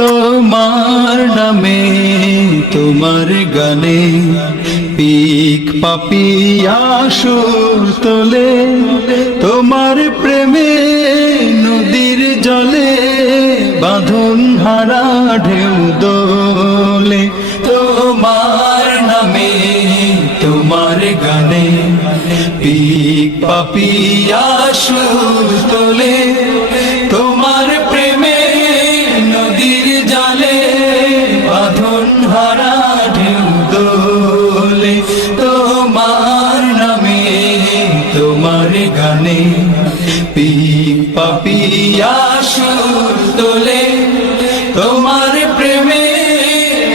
তোমার নামে তোমার গানে পিক পাপিয়া সুর তোলে, তোমার প্রেমে নদীর জলে বাঁধন হারা ঢেউ দোলে। তোমার নামে তোমার গানে পিক পাপিয়া সুর তোলে, তোমার প্রেমে নদীর জলে বাঁধন হারা ঢেউ দোলে। তোমার নামে তোমার গানে পিক পাপিয়া সুর তোলে, তোমার প্রেমে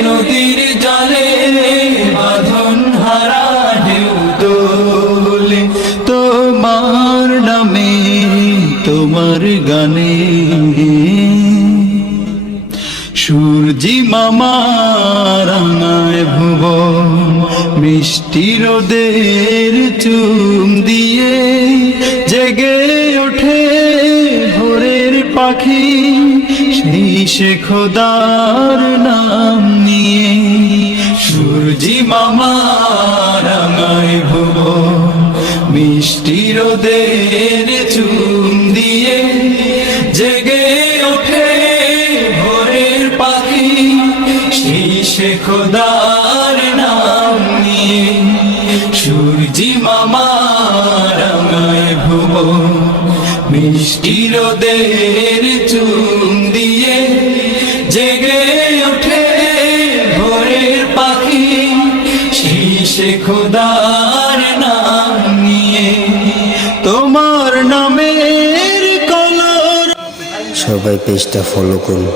নদীর জলে বাঁধন হারা ঢেউ দোলে। তোমার নামে তোমার গানে সূর্যি মামা রাঙায় ভুবন, মিষ্টি রোদের চুম দিয়ে জেগে ওঠে ভোরের পাখি, সেই সে খোদার নাম নিয়ে। সূর্যি মামা রাঙায় ভুবন, মিষ্টি রোদের চুম দিয়ে জেগে ওঠে ভোরের পাখি, সেই সে খোদার নাম নিয়ে। সূর্যি মামা রাঙায় ভুবন, মিষ্টি রোদের চুম দিয়ে জেগে ওঠে ভোরের পাখি, সেই সে খোদার নাম নিয়ে। তোমার নামের কলর সবাই পেজটা ফলো করুন।